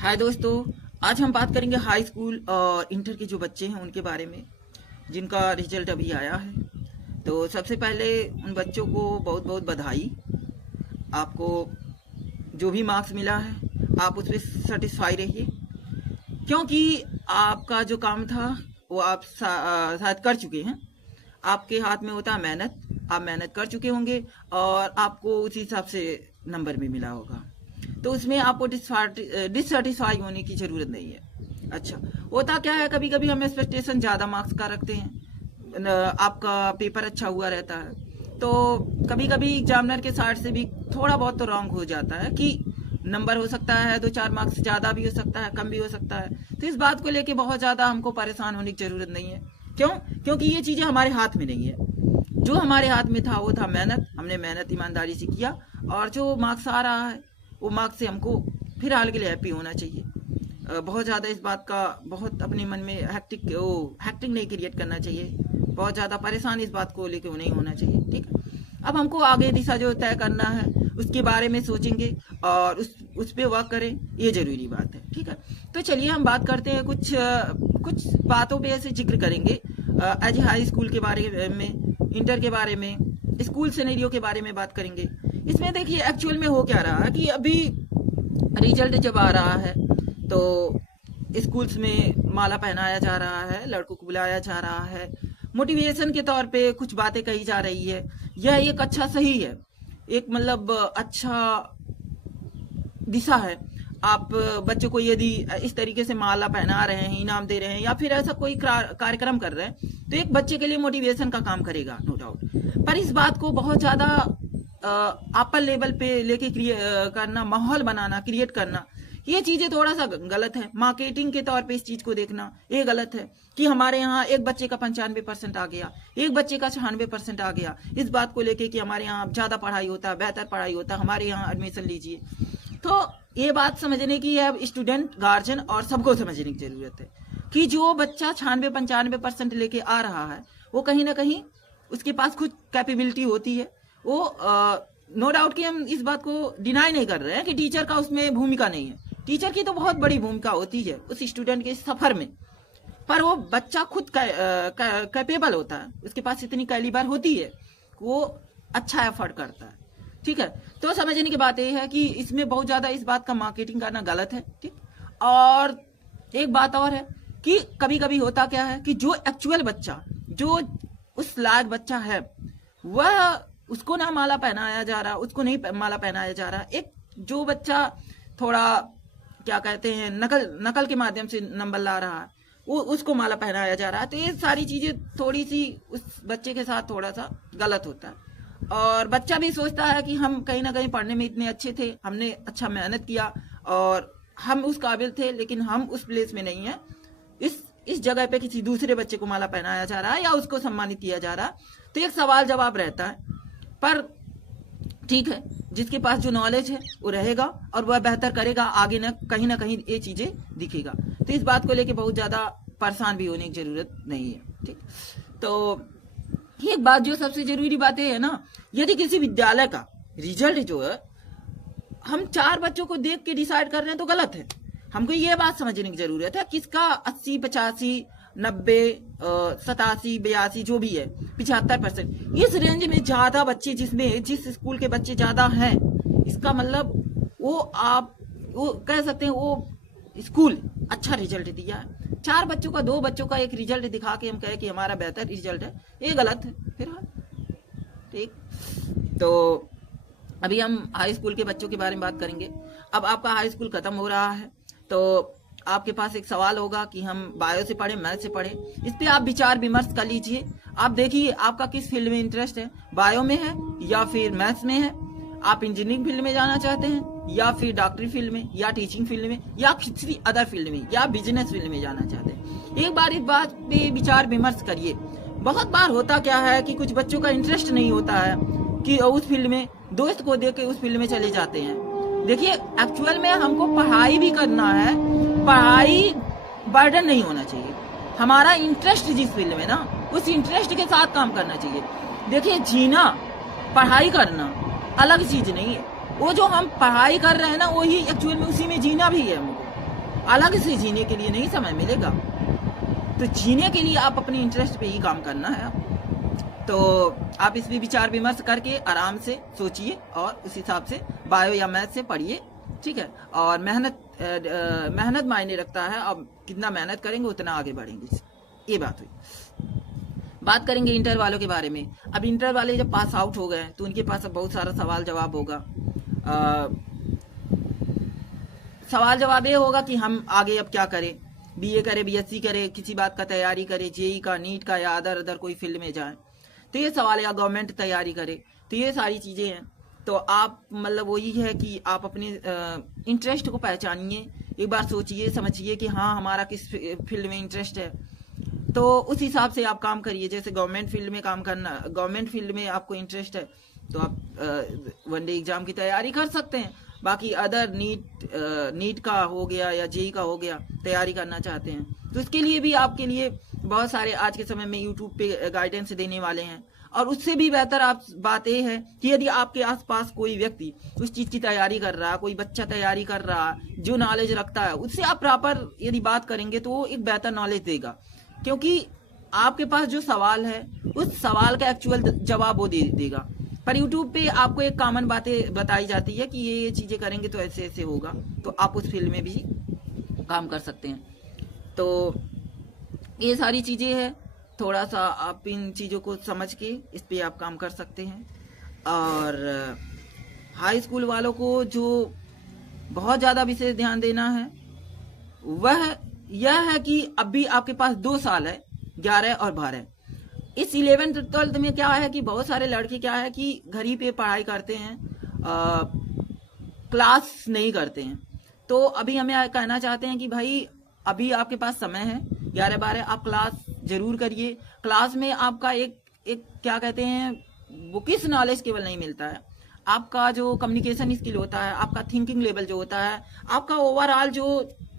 हाय दोस्तों, आज हम बात करेंगे हाई स्कूल और इंटर के जो बच्चे हैं उनके बारे में जिनका रिजल्ट अभी आया है। तो सबसे पहले उन बच्चों को बहुत बहुत बधाई। आपको जो भी मार्क्स मिला है आप उस पर सेटिस्फाई रहिए, क्योंकि आपका जो काम था वो आप शायद कर चुके हैं। आपके हाथ में होता है मेहनत, आप मेहनत कर चुके होंगे और आपको उसी हिसाब से नंबर भी मिला होगा। तो उसमें आपको डिससेटिस्फाई होने की जरूरत नहीं है। अच्छा, होता क्या है, कभी कभी हम एक्सपेक्टेशन ज़्यादा मार्क्स का रखते हैं, आपका पेपर अच्छा हुआ रहता है तो कभी कभी एग्जामिनर के साइड से भी थोड़ा बहुत तो रॉन्ग हो जाता है कि नंबर हो सकता है 2-4 मार्क्स ज़्यादा भी हो सकता है, कम भी हो सकता है। तो इस बात को लेके बहुत ज़्यादा हमको परेशान होने की जरूरत नहीं है। क्यों? क्योंकि ये चीज़ें हमारे हाथ में नहीं है। जो हमारे हाथ में था वो था मेहनत। हमने मेहनत ईमानदारी से किया और जो मार्क्स आ रहा है वो मार्क्स से हमको फिलहाल के लिए हैप्पी होना चाहिए। बहुत ज़्यादा इस बात का बहुत अपने मन में हैक्टिंग नहीं क्रिएट करना चाहिए। बहुत ज़्यादा परेशान इस बात को लेकर नहीं होना चाहिए। ठीक है, अब हमको आगे दिशा जो तय करना है उसके बारे में सोचेंगे और उस पर वर्क करें, ये जरूरी बात है। ठीक है, तो चलिए हम बात करते हैं, कुछ बातों पे ऐसे जिक्र करेंगे एज हाई स्कूल के बारे में, इंटर के बारे में, स्कूल सिनेरियो के बारे में बात करेंगे। इसमें देखिए एक्चुअल में हो क्या रहा है कि अभी रिजल्ट जब आ रहा है तो स्कूल्स में माला पहनाया जा रहा है, लड़कों को बुलाया जा रहा है, मोटिवेशन के तौर पे कुछ बातें कही जा रही है। यह एक अच्छा सही है, एक मतलब अच्छा दिशा है। आप बच्चों को यदि इस तरीके से माला पहना रहे हैं, इनाम दे रहे हैं या फिर ऐसा कोई कार्यक्रम कर रहे हैं तो एक बच्चे के लिए मोटिवेशन का काम करेगा, नो डाउट। पर इस बात को बहुत ज्यादा अपर लेवल पे लेके करना, माहौल बनाना, क्रिएट करना, ये चीजें थोड़ा सा गलत है। मार्केटिंग के तौर पे इस चीज को देखना ये गलत है कि हमारे यहाँ एक बच्चे का 95% आ गया, एक बच्चे का 96% आ गया, इस बात को लेके कि हमारे यहाँ ज्यादा पढ़ाई होता है, बेहतर पढ़ाई होता है, हमारे यहाँ एडमिशन लीजिए। तो ये बात समझने की है, स्टूडेंट, गार्जियन और सबको समझने की जरूरत है कि जो बच्चा 96-95% लेके आ रहा है वो कहीं ना कहीं उसके पास खुद कैपेबिलिटी होती है। वो नो डाउट कि हम इस बात को डिनाई नहीं कर रहे हैं कि टीचर का उसमें भूमिका नहीं है। टीचर की तो बहुत बड़ी भूमिका होती है उस स्टूडेंट के सफर में, पर वो बच्चा खुद कैपेबल होता है, उसके पास इतनी कैलिबर होती है, वो अच्छा एफर्ट करता है। ठीक है, तो समझने की बात यह है कि इसमें बहुत ज्यादा इस बात का मार्केटिंग करना गलत है। ठीक, और एक बात और है कि कभी कभी होता क्या है कि जो एक्चुअल बच्चा, जो उस लायक बच्चा है, वह उसको ना माला पहनाया जा रहा, उसको नहीं माला पहनाया जा रहा। एक जो बच्चा थोड़ा क्या कहते हैं नकल के माध्यम से नंबर ला रहा है, वो उसको माला पहनाया जा रहा है। तो ये सारी चीजें थोड़ी सी उस बच्चे के साथ थोड़ा सा गलत होता है। और बच्चा भी सोचता है कि हम कहीं ना कहीं पढ़ने में इतने अच्छे थे, हमने अच्छा मेहनत किया और हम उस काबिल थे, लेकिन हम उस प्लेस में नहीं है। इस जगह पे किसी दूसरे बच्चे को माला पहनाया जा रहा है या उसको सम्मानित किया जा रहा है। तो एक सवाल जवाब रहता है। पर ठीक है, जिसके पास जो नॉलेज है वो रहेगा और वह बेहतर करेगा, आगे ना कहीं ये चीजें दिखेगा। तो इस बात को लेके बहुत ज्यादा परेशान भी होने की जरूरत नहीं है। ठीक, तो एक बात जो सबसे जरूरी बात है ना, यदि किसी विद्यालय का रिजल्ट जो है हम 4 बच्चों को देख के डिसाइड कर रहे हैं तो गलत है। हमको ये बात समझने की जरूरत है किसका 80, 85, 90, 87, 82 जो भी है, 75%, इस रेंज में ज्यादा बच्चे, जिस स्कूल के बच्चे ज्यादा हैं, इसका मतलब वो कह सकते हैं वो स्कूल अच्छा रिजल्ट दिया है। 4 बच्चों का, 2 बच्चों का एक रिजल्ट दिखा के हम कहे कि हमारा बेहतर रिजल्ट है, ये गलत है फिलहाल। ठीक, तो अभी हम हाई स्कूल के बच्चों के बारे में बात करेंगे। अब आपका हाई स्कूल खत्म हो रहा है तो आपके पास एक सवाल होगा कि हम बायो से पढ़े, मैथ से पढ़े। इस पे आप विचार विमर्श कर लीजिए। आप देखिए आपका किस फील्ड में इंटरेस्ट है, बायो में है या फिर मैथ्स में है, आप इंजीनियरिंग फील्ड में जाना चाहते हैं या फिर डॉक्टरी फील्ड में या टीचिंग फील्ड में या किसी अदर फील्ड में या बिजनेस फील्ड में जाना चाहते हैं। एक बार इस बात पे विचार विमर्श करिए। बहुत बार होता क्या है कि कुछ बच्चों का इंटरेस्ट नहीं होता है कि उस फील्ड में, दोस्त को देख के उस फील्ड में चले जाते हैं। देखिए एक्चुअल में हमको पढ़ाई भी करना है, पढ़ाई बर्डन नहीं होना चाहिए। हमारा इंटरेस्ट जिस फील्ड में ना, उस इंटरेस्ट के साथ काम करना चाहिए। देखिए जीना, पढ़ाई करना अलग चीज नहीं है। वो जो हम पढ़ाई कर रहे हैं ना, वही एक्चुअल में उसी में जीना भी है हमको। अलग से जीने के लिए नहीं समय मिलेगा। तो जीने के लिए आप अपने इंटरेस्ट पे ही काम करना है आपको। तो आप इस पे विचार विमर्श करके आराम से सोचिए और उस हिसाब से बायो या मैथ से पढ़िए, ठीक है। और मेहनत मायने रखता है, अब कितना मेहनत करेंगे उतना आगे बढ़ेंगे, ये बात हुई। बात करेंगे इंटर वालों के बारे में। अब इंटर वाले जब पास आउट हो गए तो उनके पास अब बहुत सारा सवाल जवाब होगा। सवाल जवाब ये होगा कि हम आगे अब क्या करें, बीए करें, बीएससी करें, किसी बात का तैयारी करें, जेई का, नीट का, या अदर कोई फील्ड में जाएं, तो ये सवाल, या गवर्नमेंट तैयारी करे, तो ये सारी चीज़ें हैं। तो आप मतलब वही है कि आप अपने इंटरेस्ट को पहचानिए, एक बार सोचिए समझिए कि हाँ हमारा किस फील्ड में इंटरेस्ट है, तो उस हिसाब से आप काम करिए। जैसे गवर्नमेंट फील्ड में काम करना, गवर्नमेंट फील्ड में आपको इंटरेस्ट है तो आप वनडे एग्जाम की तैयारी कर सकते हैं। बाकी अदर नीट का हो गया या जेई का हो गया, तैयारी करना चाहते हैं तो इसके लिए भी आपके लिए बहुत सारे आज के समय में यूट्यूब पे गाइडेंस देने वाले हैं। और उससे भी बेहतर आप बात यह है कि यदि आपके आसपास कोई व्यक्ति उस चीज़ की तैयारी कर रहा है, कोई बच्चा तैयारी कर रहा है जो नॉलेज रखता है, उससे आप प्रॉपर यदि बात करेंगे तो वो एक बेहतर नॉलेज देगा, क्योंकि आपके पास जो सवाल है उस सवाल का एक्चुअल जवाब वो दे देगा। पर यूट्यूब पे आपको एक कॉमन बातें बताई जाती है कि ये चीज़ें करेंगे तो ऐसे ऐसे होगा, तो आप उस फील्ड में भी काम कर सकते हैं। तो ये सारी चीज़ें हैं, थोड़ा सा आप इन चीज़ों को समझ के इस पे आप काम कर सकते हैं। और हाई स्कूल वालों को जो बहुत ज़्यादा विशेष ध्यान देना है वह यह है कि अभी आपके पास 2 साल है, 11 और 12। इस 11th 12th में क्या है कि बहुत सारे लड़के क्या है कि घर ही पे पढ़ाई करते हैं, क्लास नहीं करते हैं। तो अभी हमें कहना चाहते हैं कि भाई अभी आपके पास समय है, 11-12 आप क्लास जरूर करिए। क्लास में आपका एक क्या कहते हैं, वो किस नॉलेज केवल नहीं मिलता है, आपका जो कम्युनिकेशन स्किल होता है, आपका थिंकिंग लेवल जो होता है, आपका ओवरऑल जो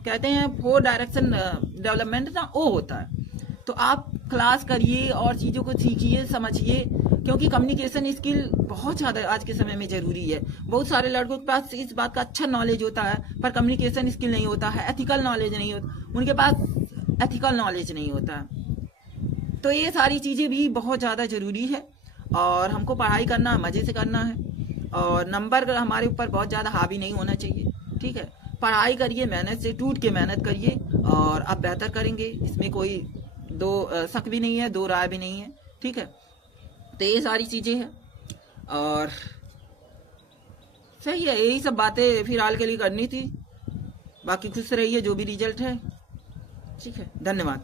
कहते हैं 4 डायरेक्शन डेवलपमेंट ना, वो होता है। तो आप क्लास करिए और चीज़ों को सीखिए समझिए, क्योंकि कम्युनिकेशन स्किल बहुत ज़्यादा आज के समय में ज़रूरी है। बहुत सारे लड़कों के पास इस बात का अच्छा नॉलेज होता है पर कम्युनिकेशन स्किल नहीं होता है, एथिकल नॉलेज नहीं होता, उनके पास एथिकल नॉलेज नहीं होता है। तो ये सारी चीज़ें भी बहुत ज़्यादा ज़रूरी है और हमको पढ़ाई करना मज़े से करना है और नंबर हमारे ऊपर बहुत ज़्यादा हावी नहीं होना चाहिए, ठीक है। पढ़ाई करिए, मेहनत से टूट के मेहनत करिए और आप बेहतर करेंगे, इसमें कोई दो शक भी नहीं है, दो राय भी नहीं है, ठीक है। तो ये सारी चीज़ें हैं और सही है, यही सब बातें फिलहाल के लिए करनी थी। बाकी खुश रहिए जो भी रिजल्ट है, ठीक है। धन्यवाद।